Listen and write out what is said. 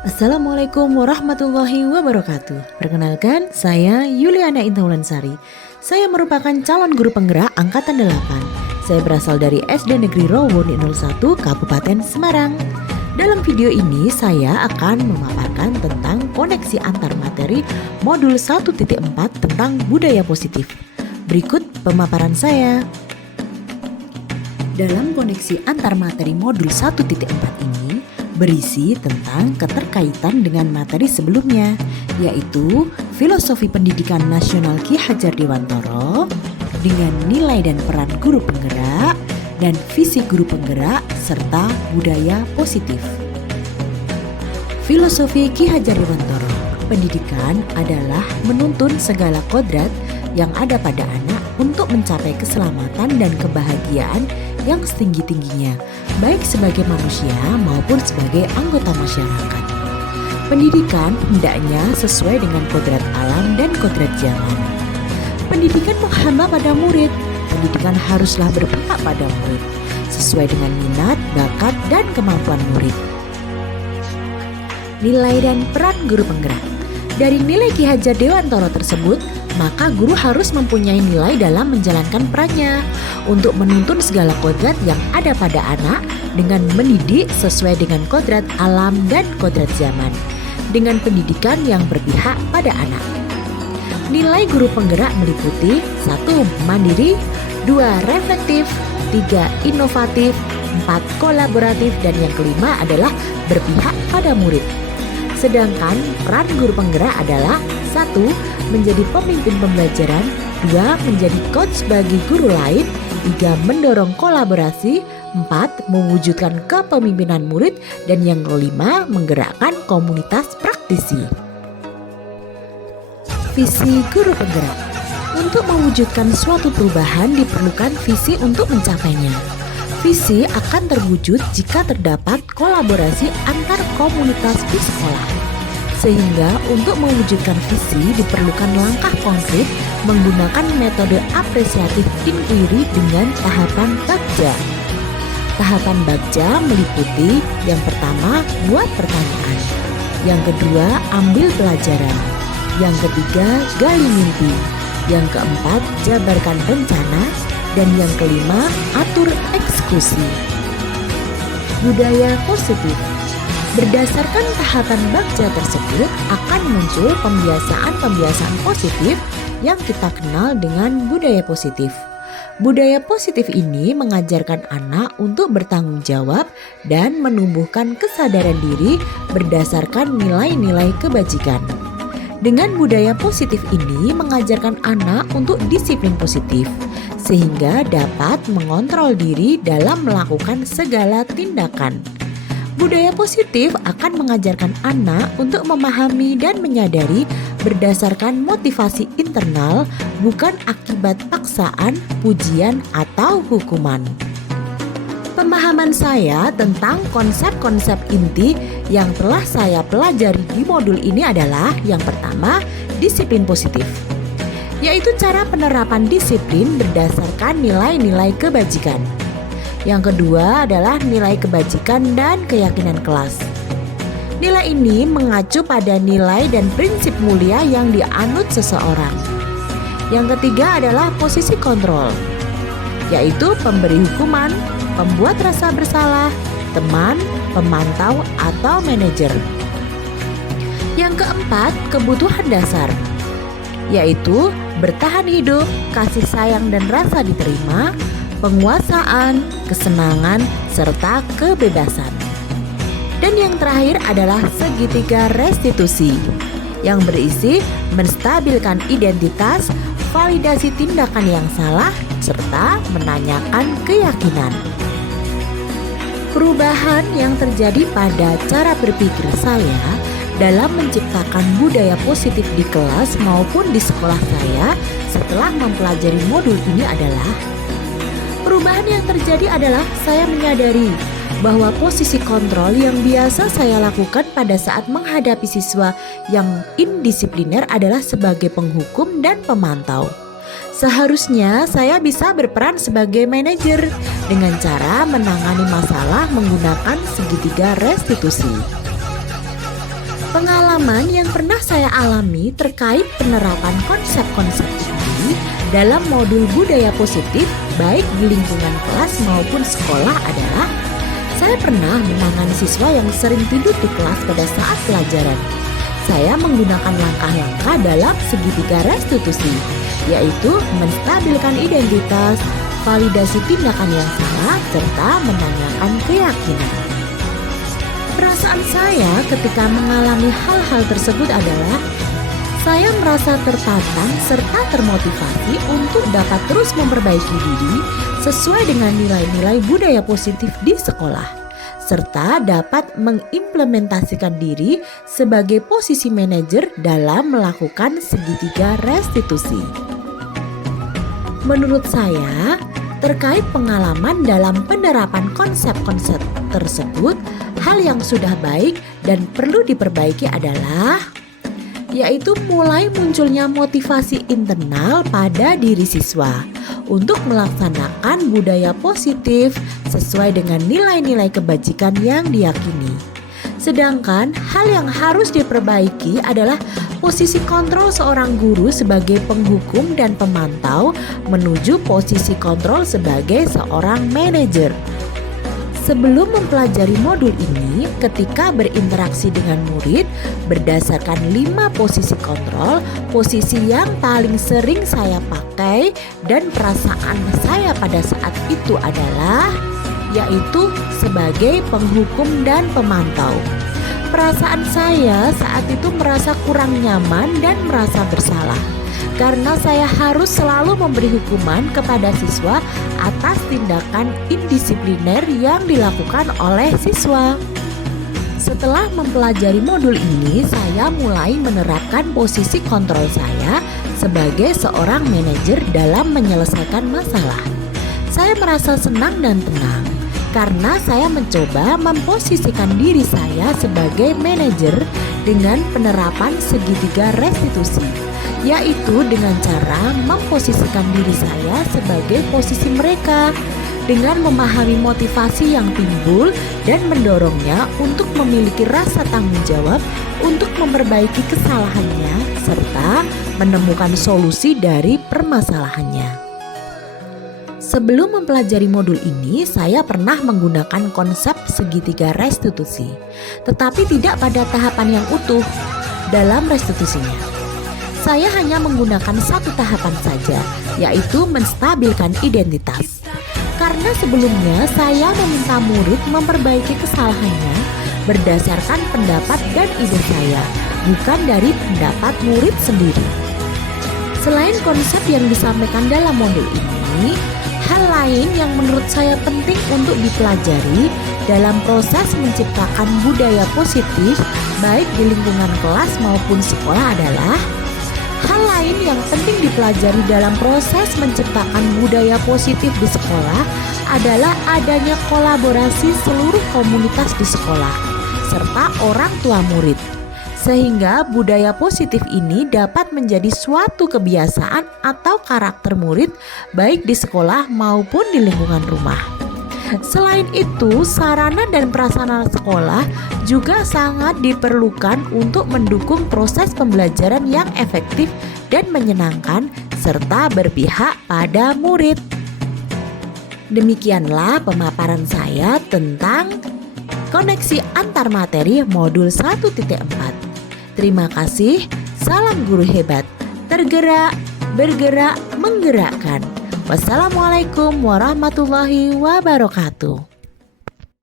Assalamualaikum warahmatullahi wabarakatuh. Perkenalkan, saya Yuliana Intaulansari. Saya merupakan calon guru penggerak Angkatan 8. Saya berasal dari SD Negeri Rawon 01, Kabupaten Semarang. Dalam video ini saya akan memaparkan tentang koneksi antar materi modul 1.4 tentang budaya positif. Berikut pemaparan saya. Dalam koneksi antar materi modul 1.4 ini berisi tentang keterkaitan dengan materi sebelumnya, yaitu Filosofi Pendidikan Nasional Ki Hajar Dewantara dengan nilai dan peran guru penggerak dan visi guru penggerak serta budaya positif. Filosofi Ki Hajar Dewantara, pendidikan adalah menuntun segala kodrat yang ada pada anak untuk mencapai keselamatan dan kebahagiaan yang setinggi-tingginya, baik sebagai manusia maupun sebagai anggota masyarakat. Pendidikan hendaknya sesuai dengan kodrat alam dan kodrat zaman. Pendidikan menghamba pada murid. Pendidikan haruslah berpihak pada murid, sesuai dengan minat, bakat, dan kemampuan murid. Nilai dan peran guru penggerak. Dari nilai Ki Hajar Dewantara tersebut, maka guru harus mempunyai nilai dalam menjalankan perannya untuk menuntun segala kodrat yang ada pada anak dengan mendidik sesuai dengan kodrat alam dan kodrat zaman, dengan pendidikan yang berpihak pada anak. Nilai guru penggerak meliputi 1. Mandiri, 2. Reflektif, 3. Inovatif, 4. Kolaboratif, dan yang kelima adalah berpihak pada murid. Sedangkan peran guru penggerak adalah 1. Menjadi pemimpin pembelajaran, 2. Menjadi coach bagi guru lain, 3. Mendorong kolaborasi, 4. Mewujudkan kepemimpinan murid, dan yang kelima menggerakkan komunitas praktisi. Visi guru penggerak. Untuk mewujudkan suatu perubahan diperlukan visi untuk mencapainya. Visi akan terwujud jika terdapat kolaborasi antar komunitas di sekolah. Sehingga untuk mewujudkan visi diperlukan langkah konkret menggunakan metode apresiatif inquiry dengan tahapan bagja. Tahapan bagja meliputi yang pertama, buat pertanyaan. Yang kedua, ambil pelajaran. Yang ketiga, gali mimpi. Yang keempat, jabarkan rencana. Dan yang kelima, atur eksekusi. Budaya positif. Berdasarkan tahapan bagja tersebut akan muncul pembiasaan-pembiasaan positif yang kita kenal dengan budaya positif. Budaya positif ini mengajarkan anak untuk bertanggung jawab dan menumbuhkan kesadaran diri berdasarkan nilai-nilai kebajikan. Dengan budaya positif ini mengajarkan anak untuk disiplin positif, sehingga dapat mengontrol diri dalam melakukan segala tindakan. Budaya positif akan mengajarkan anak untuk memahami dan menyadari berdasarkan motivasi internal, bukan akibat paksaan, pujian, atau hukuman. Pemahaman saya tentang konsep-konsep inti yang telah saya pelajari di modul ini adalah yang pertama, disiplin positif, yaitu cara penerapan disiplin berdasarkan nilai-nilai kebajikan. Yang kedua adalah nilai kebajikan dan keyakinan kelas. Nilai ini mengacu pada nilai dan prinsip mulia yang dianut seseorang. Yang ketiga adalah posisi kontrol, yaitu pemberi hukuman, pembuat rasa bersalah, teman, pemantau, atau manajer. Yang keempat, kebutuhan dasar, yaitu bertahan hidup, kasih sayang dan rasa diterima, penguasaan, kesenangan, serta kebebasan. Dan yang terakhir adalah segitiga restitusi, yang berisi menstabilkan identitas, validasi tindakan yang salah, serta menanyakan keyakinan. Perubahan yang terjadi pada cara berpikir saya dalam menciptakan budaya positif di kelas maupun di sekolah saya setelah mempelajari modul ini adalah perubahan yang terjadi adalah saya menyadari bahwa posisi kontrol yang biasa saya lakukan pada saat menghadapi siswa yang indisipliner adalah sebagai penghukum dan pemantau. Seharusnya saya bisa berperan sebagai manajer dengan cara menangani masalah menggunakan segitiga restitusi. Pengalaman yang pernah saya alami terkait penerapan konsep-konsep ini dalam modul budaya positif baik di lingkungan kelas maupun sekolah adalah saya pernah menangani siswa yang sering tidur di kelas pada saat pelajaran. Saya menggunakan langkah-langkah dalam segitiga restitusi, yaitu menstabilkan identitas, validasi tindakan yang salah, serta menanyakan keyakinan. Perasaan saya ketika mengalami hal-hal tersebut adalah saya merasa tertantang serta termotivasi untuk dapat terus memperbaiki diri sesuai dengan nilai-nilai budaya positif di sekolah, serta dapat mengimplementasikan diri sebagai posisi manajer dalam melakukan segitiga restitusi. Menurut saya, terkait pengalaman dalam penerapan konsep-konsep tersebut, hal yang sudah baik dan perlu diperbaiki adalah yaitu mulai munculnya motivasi internal pada diri siswa untuk melaksanakan budaya positif sesuai dengan nilai-nilai kebajikan yang diyakini. Sedangkan hal yang harus diperbaiki adalah posisi kontrol seorang guru sebagai penghukum dan pemantau menuju posisi kontrol sebagai seorang manajer. Sebelum mempelajari modul ini, ketika berinteraksi dengan murid, berdasarkan 5 posisi kontrol, posisi yang paling sering saya pakai dan perasaan saya pada saat itu adalah yaitu sebagai penghukum dan pemantau. Perasaan saya saat itu merasa kurang nyaman dan merasa bersalah karena saya harus selalu memberi hukuman kepada siswa atas tindakan indisipliner yang dilakukan oleh siswa. Setelah mempelajari modul ini, saya mulai menerapkan posisi kontrol saya sebagai seorang manajer dalam menyelesaikan masalah. Saya merasa senang dan tenang karena saya mencoba memposisikan diri saya sebagai manajer dengan penerapan segitiga restitusi, yaitu dengan cara memposisikan diri saya sebagai posisi mereka dengan memahami motivasi yang timbul dan mendorongnya untuk memiliki rasa tanggung jawab untuk memperbaiki kesalahannya serta menemukan solusi dari permasalahannya. Sebelum mempelajari modul ini, saya pernah menggunakan konsep segitiga restitusi, tetapi tidak pada tahapan yang utuh dalam restitusinya. Saya hanya menggunakan satu tahapan saja, yaitu menstabilkan identitas. Karena sebelumnya saya meminta murid memperbaiki kesalahannya berdasarkan pendapat dan ide saya, bukan dari pendapat murid sendiri. Selain konsep yang disampaikan dalam modul ini, hal lain yang menurut saya penting untuk dipelajari dalam proses menciptakan budaya positif baik di lingkungan kelas maupun sekolah adalah hal lain yang penting dipelajari dalam proses menciptakan budaya positif di sekolah adalah adanya kolaborasi seluruh komunitas di sekolah serta orang tua murid. Sehingga budaya positif ini dapat menjadi suatu kebiasaan atau karakter murid baik di sekolah maupun di lingkungan rumah. Selain itu, sarana dan prasarana sekolah juga sangat diperlukan untuk mendukung proses pembelajaran yang efektif dan menyenangkan serta berpihak pada murid. Demikianlah pemaparan saya tentang koneksi antar materi modul 1.4. Terima kasih, salam guru hebat, tergerak, bergerak, menggerakkan. Wassalamualaikum warahmatullahi wabarakatuh.